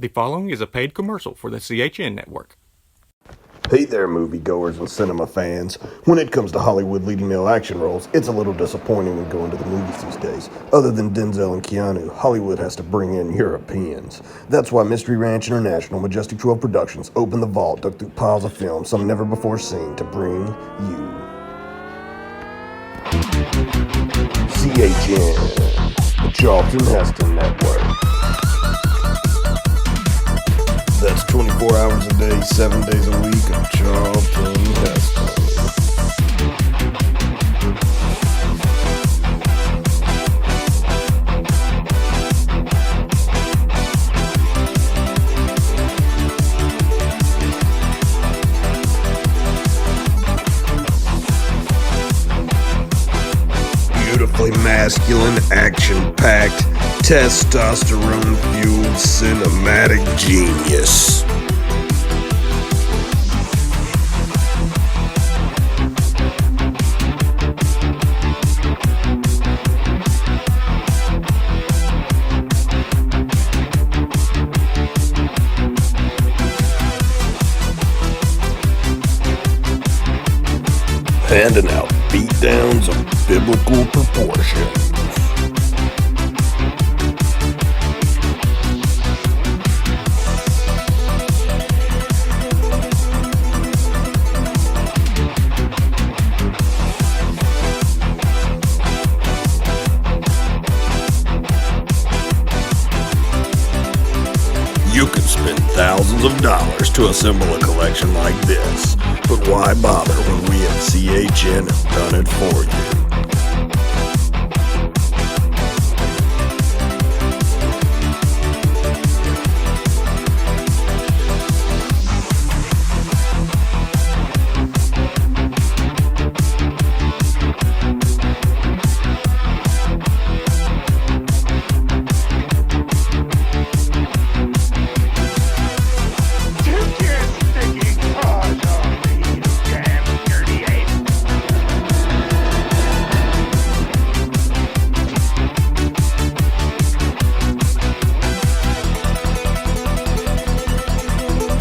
The following is a paid commercial for the CHN network. Hey there, moviegoers and cinema fans. When it comes to Hollywood leading male action roles, it's a little disappointing when going to the movies these days. Other than Denzel and Keanu, Hollywood has to bring in Europeans. That's why Mystery Ranch International Majestic 12 Productions opened the vault, dug through piles of film, some never before seen, to bring you CHN, the Charlton Heston Network. That's 24 hours a day, 7 days a week of Charlton Heston. Beautifully masculine, action-packed, testosterone-fueled cinematic genius. Handing out beatdowns of biblical proportions. You could spend thousands of dollars to assemble a collection like this, but why bother when we at CHN have done it for you?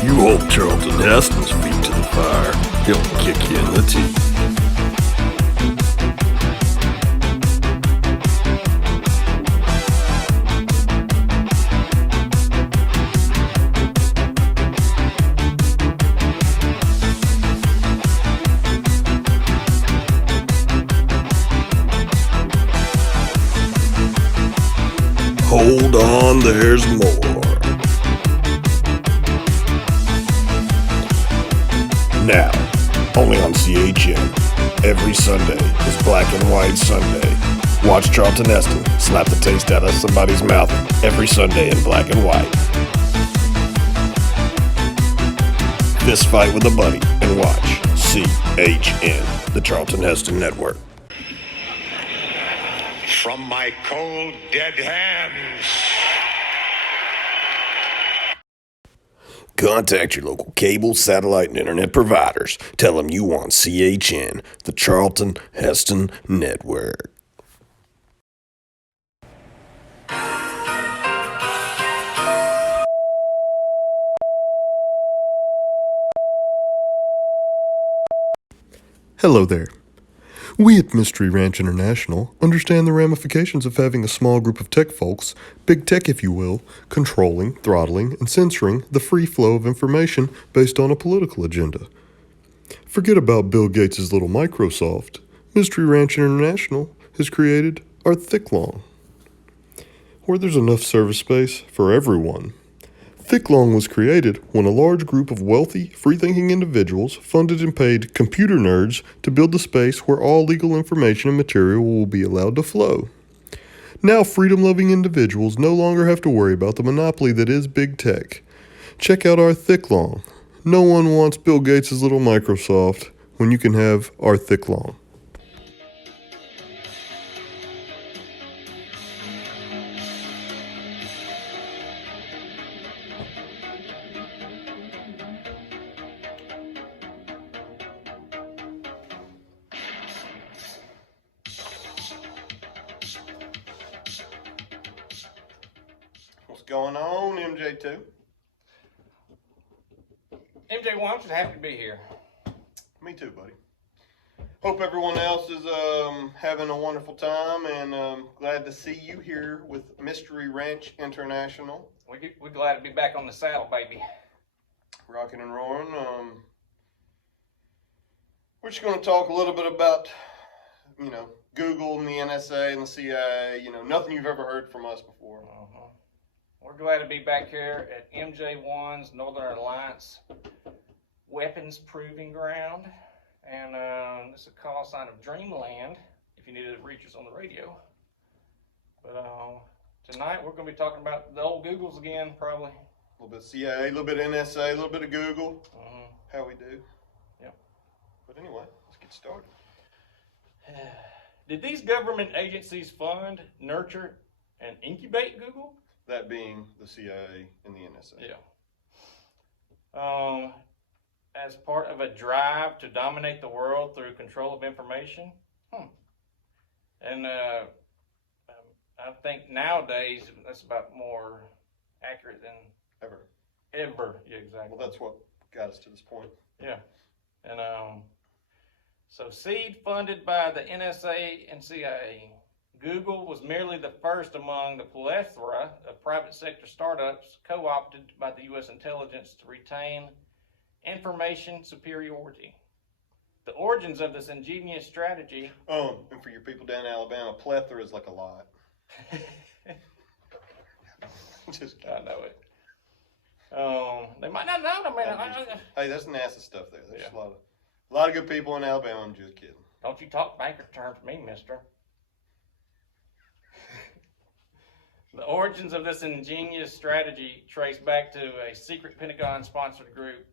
You hold Charlton Heston's feet to the fire, he'll kick you in the teeth. Hold on, there's more. Now, only on CHN, every Sunday is Black and White Sunday. Watch Charlton Heston slap the taste out of somebody's mouth every Sunday in black and white. Fist fight with a buddy and watch CHN, the Charlton Heston Network. From my cold, dead hands. Contact your local cable, satellite, and internet providers. Tell them you want CHN, the Charlton Heston Network. Hello there. We at Mystery Ranch International understand the ramifications of having a small group of tech folks, big tech if you will, controlling, throttling, and censoring the free flow of information based on a political agenda. Forget about Bill Gates' little Microsoft. Mystery Ranch International has created our Thicklong, where there's enough service space for everyone. Thicklong was created when a large group of wealthy, free-thinking individuals funded and paid computer nerds to build the space where all legal information and material will be allowed to flow. Now freedom-loving individuals no longer have to worry about the monopoly that is big tech. Check out our Thicklong. No one wants Bill Gates' little Microsoft when you can have our Thicklong. What's going on, MJ2? everyone. I'm just happy to be here. Me too, buddy. Hope everyone else is having a wonderful time, and glad to see you here with Mystery Ranch International. We're glad to be back on the saddle, baby. Rocking and roaring. We're just going to talk a little bit about, Google and the NSA and the CIA. Nothing you've ever heard from us before. We're glad to be back here at MJ1's Northern Alliance Weapons Proving Ground. And this is a call sign of Dreamland, if you needed to reach us on the radio. But tonight we're going to be talking about the old Googles again, probably. A little bit of CIA, a little bit of NSA, a little bit of Google. How we do. Yep. But anyway, let's get started. Did these government agencies fund, nurture, and incubate Google? That being the CIA and the NSA. Yeah. As part of a drive to dominate the world through control of information. And I think nowadays that's about more accurate than Ever. Yeah, exactly. Well, that's what got us to this point. Yeah. And so seed funded by the NSA and CIA. Google was merely the first among the plethora of private sector startups co-opted by the U.S. intelligence to retain information superiority. The origins of this ingenious strategy. And for your people down in Alabama, plethora is like a lot. Just kidding. I know it. They might not know. Hey, that's NASA stuff there. There's a lot of good people in Alabama. I'm just kidding. Don't you talk banker terms to me, mister. The origins of this ingenious strategy trace back to a secret Pentagon-sponsored group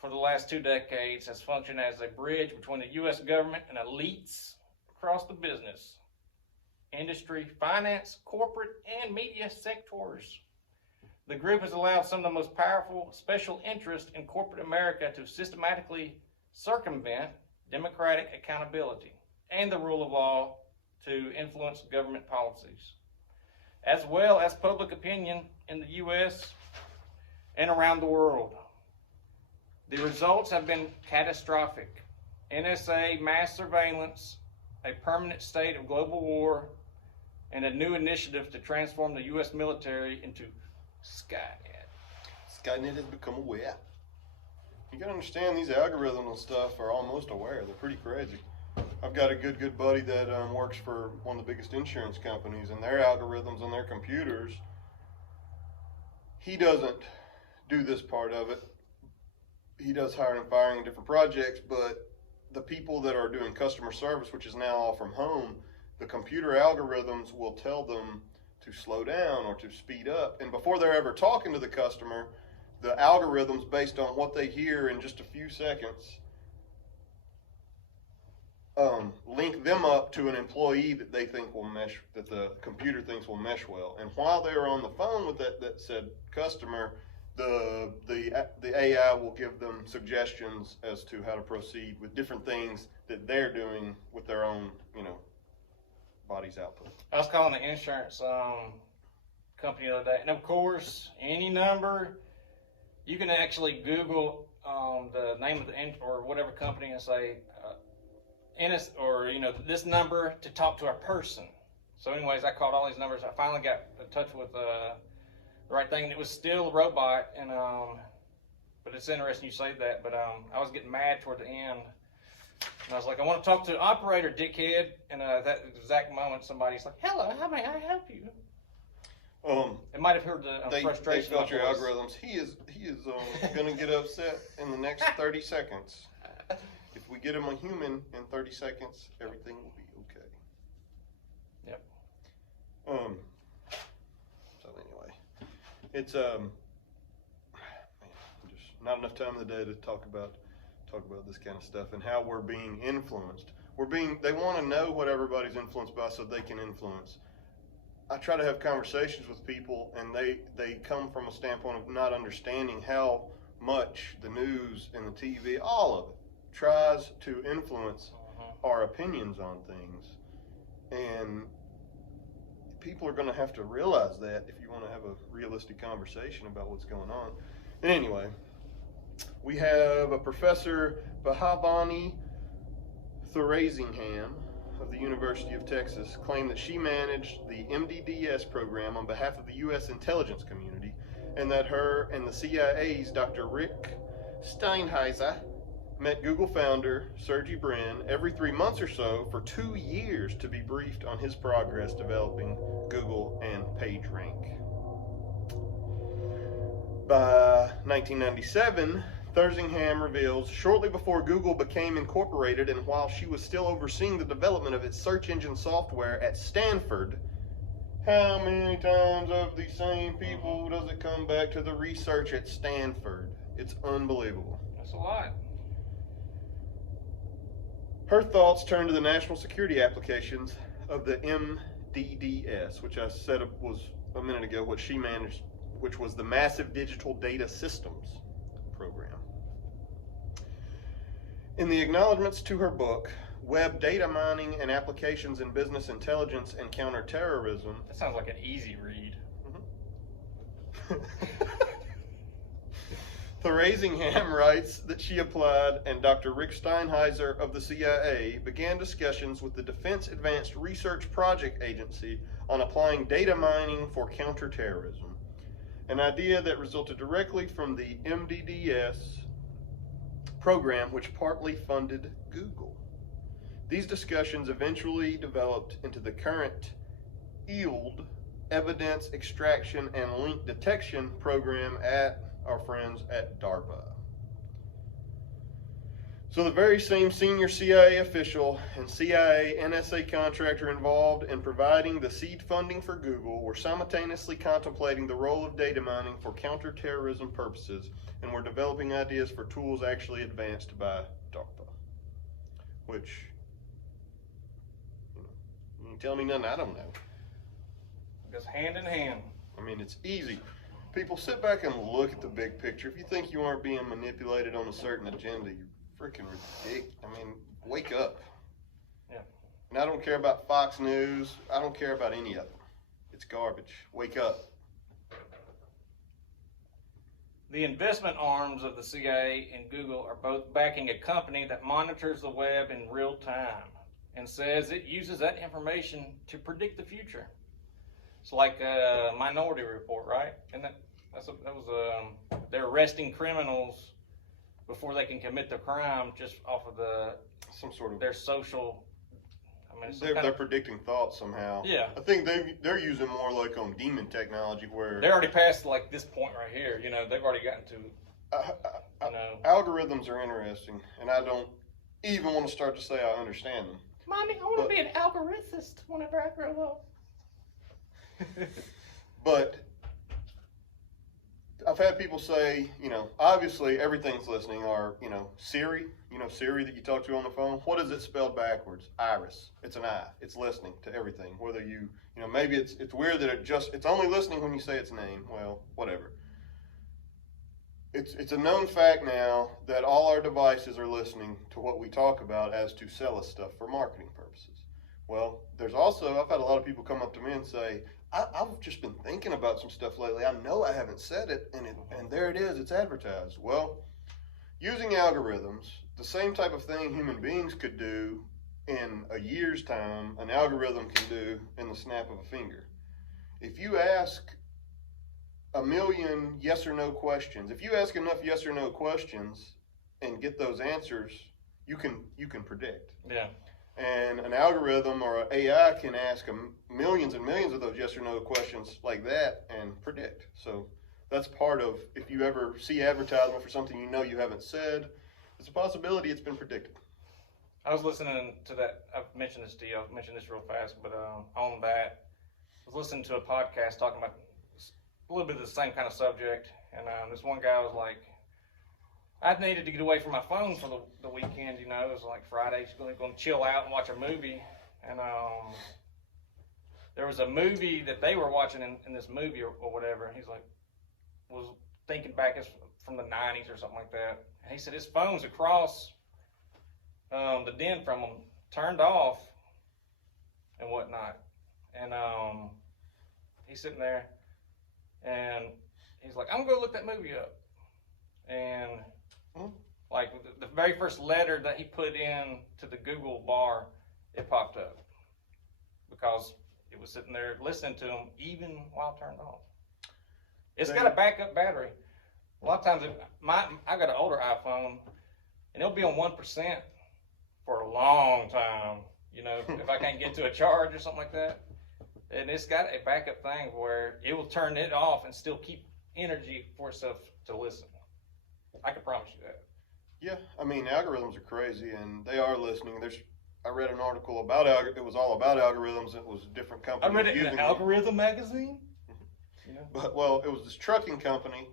for the last 2 decades has functioned as a bridge between the U.S. government and elites across the business, industry, finance, corporate, and media sectors. The group has allowed some of the most powerful special interests in corporate America to systematically circumvent democratic accountability and the rule of law to influence government policies, as well as public opinion in the U.S. and around the world. The results have been catastrophic. NSA mass surveillance, a permanent state of global war, and a new initiative to transform the U.S. military into Skynet. Skynet has become aware. You gotta understand, these algorithms and stuff are almost aware. They're pretty crazy. I've got a good buddy that works for one of the biggest insurance companies, and their algorithms on their computers, he doesn't do this part of it. He does hiring and firing in different projects, but the people that are doing customer service, which is now all from home, the computer algorithms will tell them to slow down or to speed up. And before they're ever talking to the customer, the algorithms, based on what they hear in just a few seconds, link them up to an employee that they think will mesh, that the computer thinks will mesh well. And while they're on the phone with that said customer, the AI will give them suggestions as to how to proceed with different things that they're doing with their own, body's output. I was calling the insurance company the other day, and of course, any number, you can actually Google the name of the or whatever company and say, this number to talk to a person. So anyways, I called all these numbers. I finally got in touch with the right thing, and it was still a robot. And but it's interesting you say that. But I was getting mad toward the end, and I was like, I want to talk to the operator, dickhead. And that exact moment, somebody's like, "Hello, how may I help you?" It might have heard the frustration. They felt your algorithms. He is going to get upset in the next 30 seconds. If we get him a human in 30 seconds, everything will be okay. Yep. So anyway, it's man, just not enough time in the day to talk about this kind of stuff and how we're being influenced. They want to know what everybody's influenced by so they can influence. I try to have conversations with people, and they come from a standpoint of not understanding how much the news and the TV, all of it, tries to influence our opinions on things. And people are going to have to realize that if you want to have a realistic conversation about what's going on. And anyway, We have a Professor Vahabani Thurazingham of the University of Texas claimed that she managed the MDDS program on behalf of the U.S. intelligence community, and that her and the CIA's Dr. Rick Steinheiser met Google founder Sergey Brin every 3 months or so for 2 years to be briefed on his progress developing Google and PageRank. By 1997, Thurzingham reveals, shortly before Google became incorporated and while she was still overseeing the development of its search engine software at Stanford, how many times of the same people does it come back to the research at Stanford? It's unbelievable. That's a lot. Her thoughts turn to the national security applications of the MDDS, which I said was a minute ago what she managed, which was the Massive Digital Data Systems program. In the acknowledgments to her book, Web Data Mining and Applications in Business Intelligence and Counterterrorism. That sounds like an easy read. Thurazingham writes that she applied and Dr. Rick Steinheiser of the CIA began discussions with the Defense Advanced Research Project Agency on applying data mining for counterterrorism, an idea that resulted directly from the MDDS program, which partly funded Google. These discussions eventually developed into the current EILD, Evidence Extraction and Link Detection program at our friends at D.A.R.P.A. So the very same senior CIA official and CIA NSA contractor involved in providing the seed funding for Google were simultaneously contemplating the role of data mining for counterterrorism purposes and were developing ideas for tools actually advanced by D.A.R.P.A. Which, you can tell me nothing I don't know. Goes hand in hand. I mean, it's easy. People, sit back and look at the big picture. If you think you aren't being manipulated on a certain agenda, you're freaking ridiculous. I mean, wake up. Yeah. And I don't care about Fox News. I don't care about any of them. It's garbage. Wake up. The investment arms of the CIA and Google are both backing a company that monitors the web in real time and says it uses that information to predict the future. It's like a Minority Report, right? And they're arresting criminals before they can commit the crime just off of Some sort of their social. I mean, they're predicting thoughts somehow. Yeah. I think they're using more like on demon technology where they're already past like this point right here. You know, they've already gotten to. Algorithms are interesting, and I don't even want to start to say I understand them. Mommy, I want to be an algorithmist whenever I grow up. But I've had people say, obviously everything's listening, or, Siri, Siri that you talk to on the phone, what is it spelled backwards? Iris. It's an I. It's listening to everything. Whether maybe it's weird that it's only listening when you say its name. Well, whatever. It's a known fact now that all our devices are listening to what we talk about as to sell us stuff for marketing purposes. Well, there's also, I've had a lot of people come up to me and say, I've just been thinking about some stuff lately. I know I haven't said it, and there it is. It's advertised. Well, using algorithms, the same type of thing human beings could do in a year's time, an algorithm can do in the snap of a finger. If you ask a million yes or no questions, if you ask enough yes or no questions and get those answers, you can predict. Yeah. And an algorithm or an AI can ask millions and millions of those yes or no questions like that and predict. So that's part of, if you ever see advertisement for something you haven't said, it's a possibility it's been predicted. I was listening to that. I've mentioned this to you. I've mentioned this real fast, but on that, I was listening to a podcast talking about a little bit of the same kind of subject. And this one guy was like, I needed to get away from my phone for the weekend, It was like Friday, just going to chill out and watch a movie. And there was a movie that they were watching in this movie or whatever. And he's like, was thinking back from the 90s or something like that. And he said his phone's across the den from him, turned off and whatnot. And he's sitting there and he's like, I'm going to go look that movie up. And Like the very first letter that he put in to the Google bar, it popped up because it was sitting there listening to him even while turned off. It's got a backup battery. A lot of times, I got an older iPhone, and it'll be on 1% for a long time. You know, if I can't get to a charge or something like that. And it's got a backup thing where it will turn it off and still keep energy for itself to listen. I can promise you that. Yeah, I mean, algorithms are crazy, and they are listening. I read an article about it was all about algorithms. It was a different company. I read it in an algorithm magazine. You know? But well, it was this trucking company,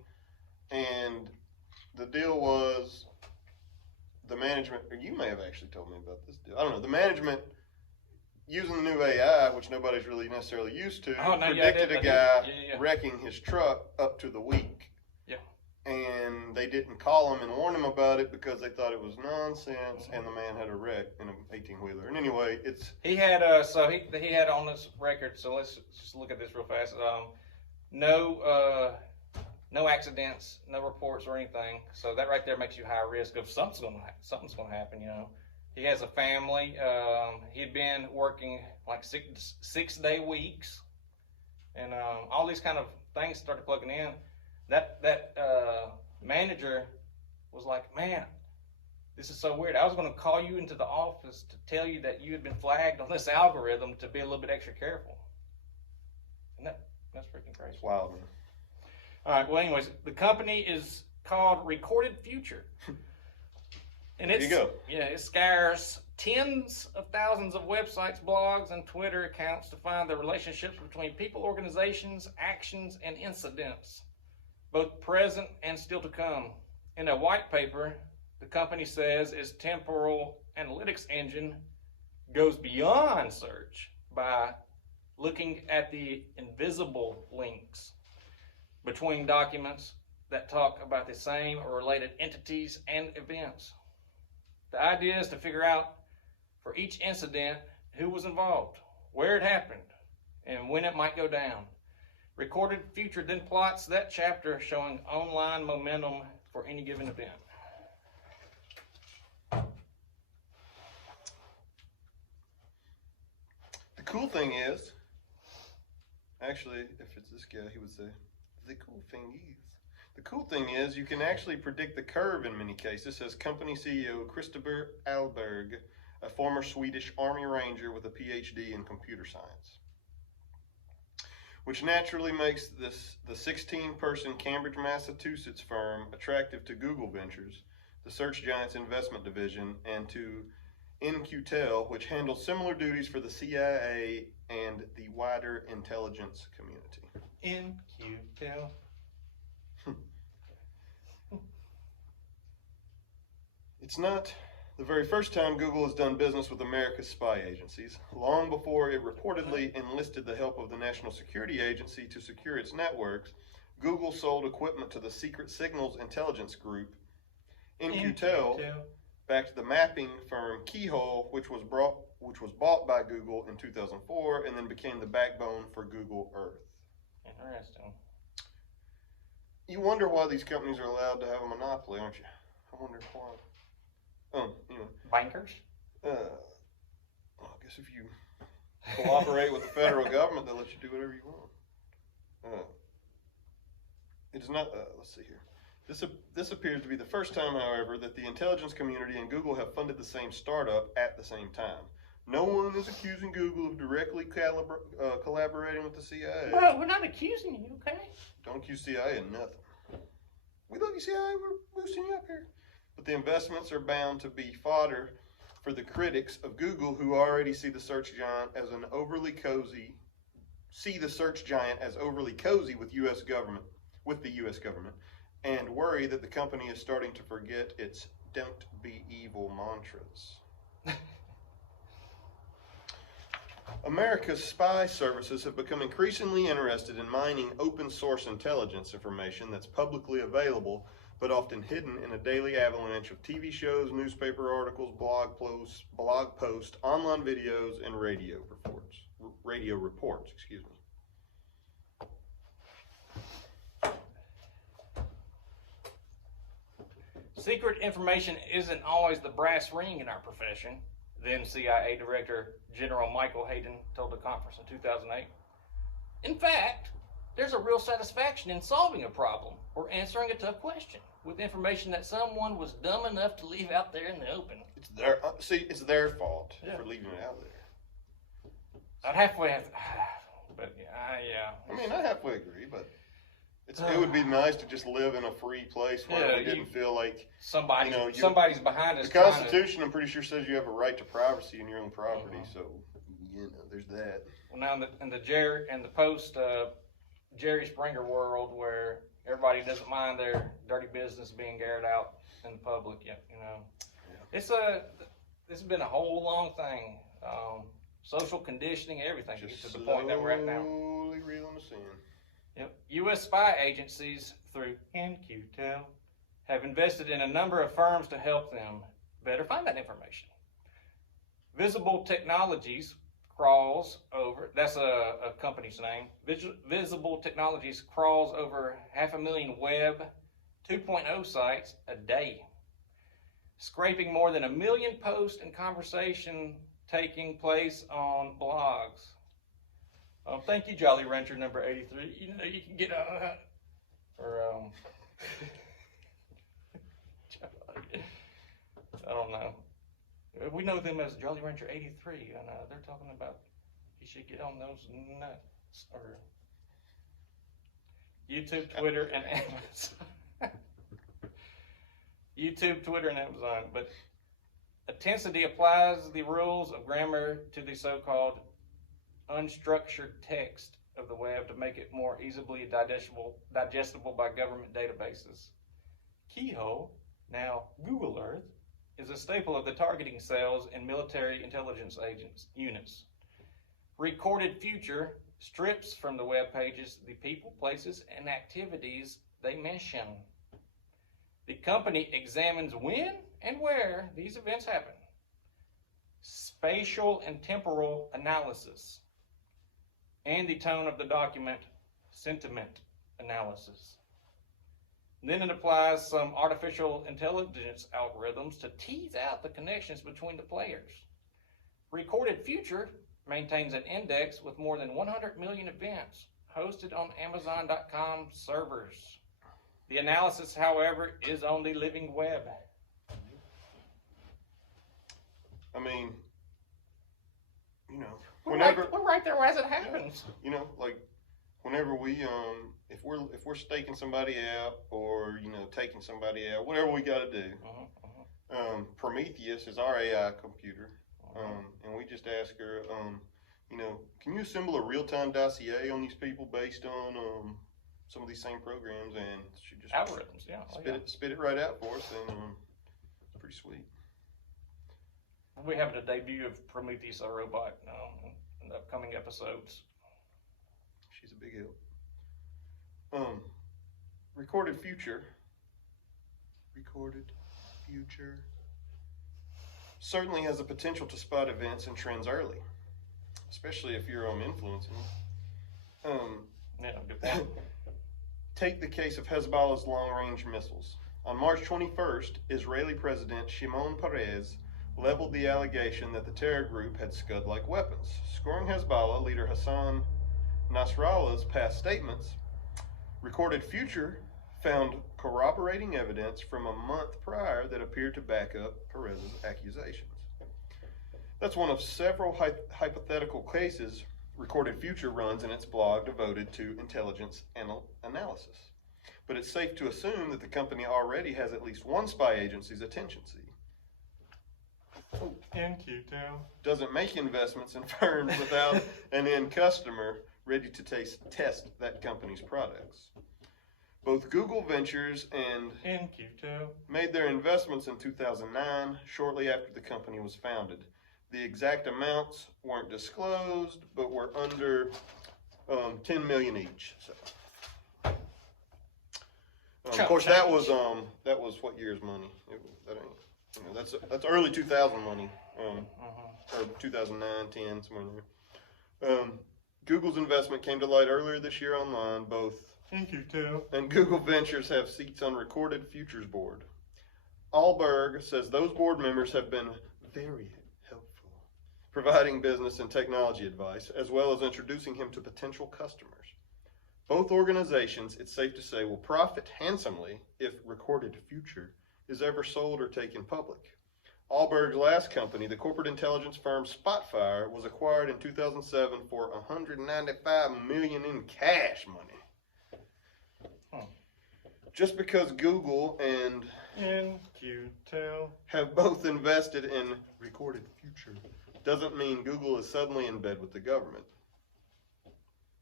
and the deal was the management. Or you may have actually told me about this deal. I don't know. The management, using the new AI, which nobody's really necessarily used to, predicted a guy wrecking his truck up to the week. Yeah. And they didn't call him and warn him about it because they thought it was nonsense, and the man had a wreck in an 18-wheeler. And anyway, he had he had on this record. So let's just look at this real fast. No accidents, no reports or anything. So that right there makes you high risk of something's gonna happen. You know, he has a family. He'd been working like 6-day weeks, and all these kind of things started plugging in. That manager was like, "Man, this is so weird. I was going to call you into the office to tell you that you had been flagged on this algorithm to be a little bit extra careful." And that's freaking crazy. Wild, man. All right. Well, anyways, the company is called Recorded Future, and there you go. Yeah, it scours tens of thousands of websites, blogs, and Twitter accounts to find the relationships between people, organizations, actions, and incidents, both present and still to come. In a white paper, the company says its temporal analytics engine goes beyond search by looking at the invisible links between documents that talk about the same or related entities and events. The idea is to figure out for each incident who was involved, where it happened, and when it might go down. Recorded Future then plots that chapter showing online momentum for any given event. The cool thing is, actually, if it's this guy, he would say, the cool thing is you can actually predict the curve in many cases, says company CEO Christopher Alberg, a former Swedish Army Ranger with a PhD in computer science. Which naturally makes the 16-person Cambridge, Massachusetts firm attractive to Google Ventures, the search giant's investment division, and to In-Q-Tel, which handles similar duties for the CIA and the wider intelligence community. In-Q-Tel. It's not the very first time Google has done business with America's spy agencies. Long before it reportedly enlisted the help of the National Security Agency to secure its networks, Google sold equipment to the Secret Signals Intelligence Group. In-Q-Tel backed the mapping firm Keyhole, which was bought by Google in 2004 and then became the backbone for Google Earth. Interesting. You wonder why these companies are allowed to have a monopoly, aren't you? I wonder why. Anyway. Bankers? I guess if you cooperate with the federal government, they'll let you do whatever you want. It is not, let's see here. This appears to be the first time, however, that the intelligence community and Google have funded the same startup at the same time. No one is accusing Google of directly collaborating with the CIA. Bro, we're not accusing you, okay? Don't accuse CIA of nothing. We love you, CIA. We're boosting you up here. But the investments are bound to be fodder for the critics of Google, who already see the search giant as overly cozy with the U.S. government, and worry that the company is starting to forget its "don't be evil" mantras. America's spy services have become increasingly interested in mining open source intelligence information that's publicly available, but often hidden in a daily avalanche of TV shows, newspaper articles, blog posts, online videos, and radio reports. Excuse me. Secret information isn't always the brass ring in our profession, then CIA Director General Michael Hayden told the conference in 2008. In fact, there's a real satisfaction in solving a problem or answering a tough question with information that someone was dumb enough to leave out there in the open. It's their fault for leaving it out there. I'd halfway have to, but yeah. I mean, I halfway agree, but it would be nice to just live in a free place where we didn't feel like somebody's behind us. The Constitution, I'm pretty sure, says you have a right to privacy in your own property. So, there's that. Well, now in the post Jerry Springer world, where everybody doesn't mind their dirty business being aired out in the public, this has been a whole long thing. Social conditioning, everything, just to the point that we're at now. Slowly reeling us in. Yep. U.S. spy agencies, through In-Q-Tel, have invested in a number of firms to help them better find that information. Visible Technologies crawls over, that's a company's name, Visible Technologies crawls over 500,000 web 2.0 sites a day, scraping more than 1 million posts and conversation taking place on blogs. Thank you, Jolly Rancher number 83. You can get on that. I don't know. We know them as Jolly Rancher 83, and they're talking about you should get on those nuts. Or YouTube, Twitter, and Amazon. YouTube, Twitter, and Amazon. But Intensity applies the rules of grammar to the so-called unstructured text of the web to make it more easily digestible by government databases. Keyhole, now Google Earth, is a staple of the targeting cells in military intelligence units. Recorded Future strips from the web pages the people, places, and activities they mention. The company examines when and where these events happen. Spatial and temporal analysis. And the tone of the document, sentiment analysis. Then it applies some artificial intelligence algorithms to tease out the connections between the players. Recorded Future maintains an index with more than 100 million events hosted on Amazon.com servers. The analysis, however, is on the living web. I mean, we're right there as it happens. Whenever we if we're staking somebody out or taking somebody out, whatever we got to do. Prometheus is our AI computer, and we just ask her, can you assemble a real-time dossier on these people based on some of these same programs, and she just algorithms, spit it right out for us, and it's pretty sweet. We have a debut of Prometheus, a robot, in the upcoming episodes. She's a big help. Recorded Future certainly has the potential to spot events and trends early, especially if you're influencing. Good point. Take the case of Hezbollah's long-range missiles. On March 21st, Israeli President Shimon Peres leveled the allegation that the terror group had Scud-like weapons, scoring Hezbollah leader Hassan Nasrallah's past statements. Recorded Future found corroborating evidence from a month prior that appeared to back up Perez's accusations. That's one of several hypothetical cases Recorded Future runs in its blog devoted to intelligence analysis. But it's safe to assume that the company already has at least one spy agency's attention seek. In-Q-Tel doesn't make investments in firms without an end customer ready to test that company's products. Both Google Ventures and In-Q-Tel made their investments in 2009, shortly after the company was founded. The exact amounts weren't disclosed, but were under $10 million each. So. Of course, that was what year's money? That's early 2000 money, or 2009, 10, somewhere in there. Google's investment came to light earlier this year online. Both In-Q-Tel and Google Ventures have seats on Recorded Futures board. Allberg says those board members have been very helpful, providing business and technology advice, as well as introducing him to potential customers. Both organizations, it's safe to say, will profit handsomely if Recorded Future is ever sold or taken public. Allberg's last company, the corporate intelligence firm Spotfire, was acquired in 2007 for $195 million in cash money. Just because Google and NQTel have both invested in Recorded Future doesn't mean Google is suddenly in bed with the government.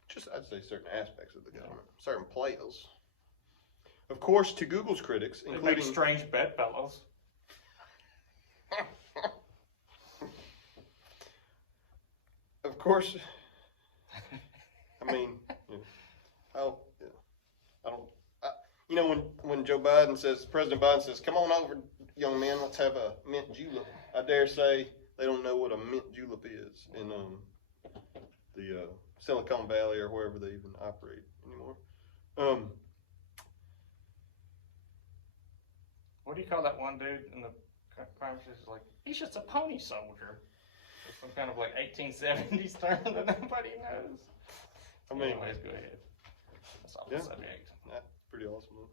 Just, I'd say, certain aspects of the government, certain players. Of course, to Google's critics, They make including strange bedfellows. Of course, I mean, when Joe Biden says, President Biden says, "Come on over, young man, let's have a mint julep," I dare say they don't know what a mint julep is in the Silicon Valley or wherever they even operate anymore. What do you call that one dude in the conversation? Like, he's just a pony soldier. Some kind of like 1870s term that nobody knows. I mean, anyways, go ahead. That's all the subject. That's pretty awesome.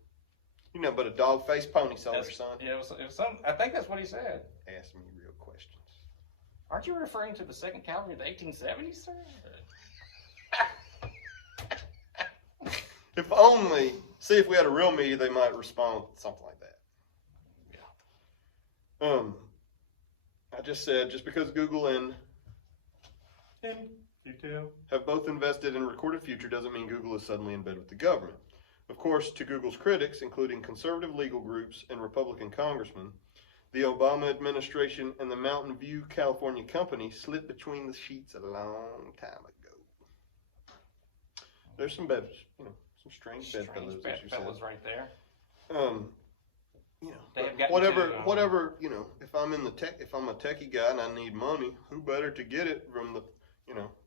You know, but a dog-faced pony soldier, son. Yeah, it was some. I think that's what he said. Ask me real questions. Aren't you referring to the 2nd Cavalry of the 1870s, sir? If only, see if we had a real media, they might respond with something like that. Yeah. I just said, just because Google and NQTel have both invested in Recorded Future doesn't mean Google is suddenly in bed with the government. Of course, to Google's critics, including conservative legal groups and Republican congressmen, the Obama administration and the Mountain View, California company slipped between the sheets a long time ago. There's some some strange bedfellows, as you said. right there. Whatever, if I'm in the tech, if I'm a techie guy and I need money, who better to get it from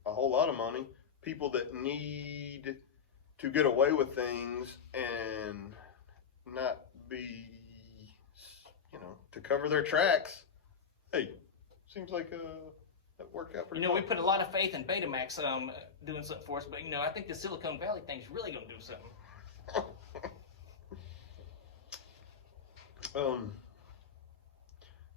a whole lot of money, people that need to get away with things and not be, to cover their tracks. Hey, seems like that worked out pretty well. We put a lot of faith in Betamax doing something for us, but I think the Silicon Valley thing's really gonna do something.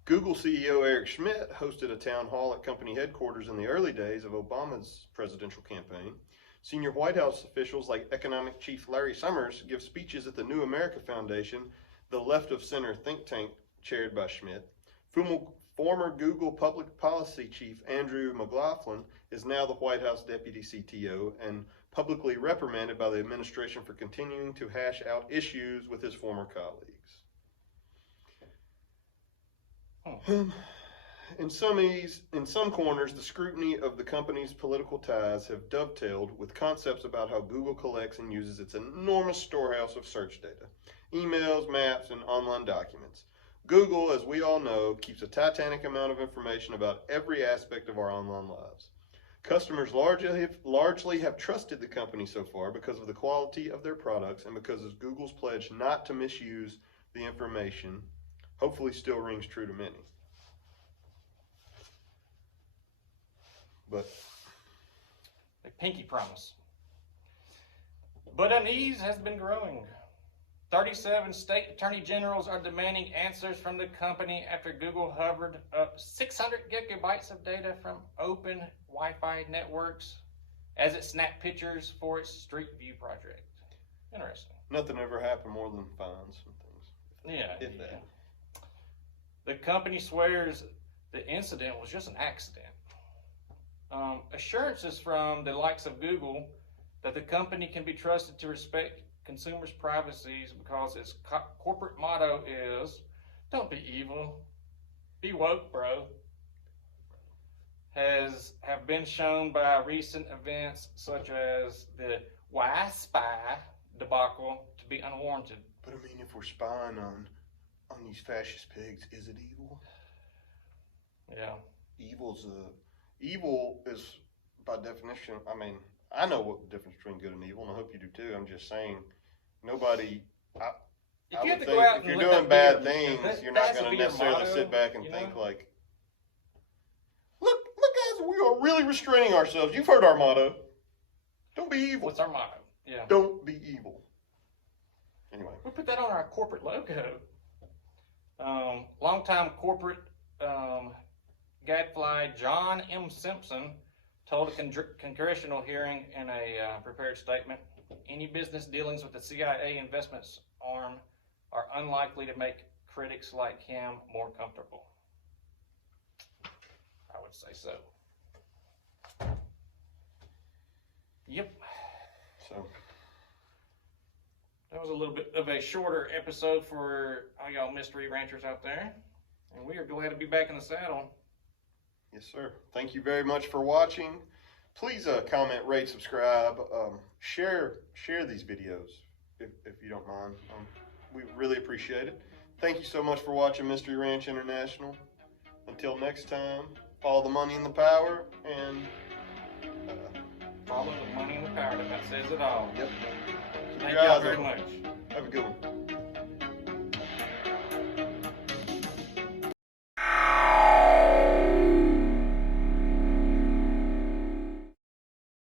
Google CEO Eric Schmidt hosted a town hall at company headquarters in the early days of Obama's presidential campaign. Senior White House officials like economic chief Larry Summers give speeches at the New America Foundation, the left-of-center think tank chaired by Schmidt. Former Google public policy chief Andrew McLaughlin is now the White House deputy CTO and publicly reprimanded by the administration for continuing to hash out issues with his former colleagues. In some corners, the scrutiny of the company's political ties have dovetailed with concepts about how Google collects and uses its enormous storehouse of search data, emails, maps, and online documents. Google, as we all know, keeps a titanic amount of information about every aspect of our online lives. Customers largely have trusted the company so far because of the quality of their products and because of Google's pledge not to misuse the information, hopefully still rings true to many. But A pinky promise. But unease has been growing. 37 state attorney generals are demanding answers from the company after Google hovered up 600 gigabytes of data from open Wi-Fi networks as it snapped pictures for its Street View project. Interesting. nothing ever happened more than fines and things. Yeah. If that. The company swears the incident was just an accident. Assurances from the likes of Google that the company can be trusted to respect consumers' privacies because its corporate motto is, don't be evil, be woke, bro, have been shown by recent events such as the Wi-Spy debacle to be unwarranted. But I mean, if we're spying on these fascist pigs, is it evil? Yeah. Evil is by definition, I mean, I know what the difference between good and evil, and I hope you do too. I'm just saying, If you have to think go out if and you're live doing that bad beer, things, that you're not has to going be to your necessarily motto, sit back and you think know? like, look, guys, we are really restraining ourselves. You've heard our motto. Don't be evil. What's our motto? Yeah. Don't be evil. Anyway. We put that on our corporate logo. Longtime corporate gadfly John M. Simpson told a congressional hearing in a prepared statement, any business dealings with the CIA investments arm are unlikely to make critics like him more comfortable. I would say so. Yep. So. That was a little bit of a shorter episode for all y'all mystery ranchers out there. And we are glad to be back in the saddle. Yes, sir. Thank you very much for watching. Please comment, rate, subscribe, share these videos if you don't mind. We really appreciate it. Thank you so much for watching Mystery Ranch International. Until next time, follow the money and the power, and Follow the money and the power. That says it all. yep. Thank y'all very much. Have a good one.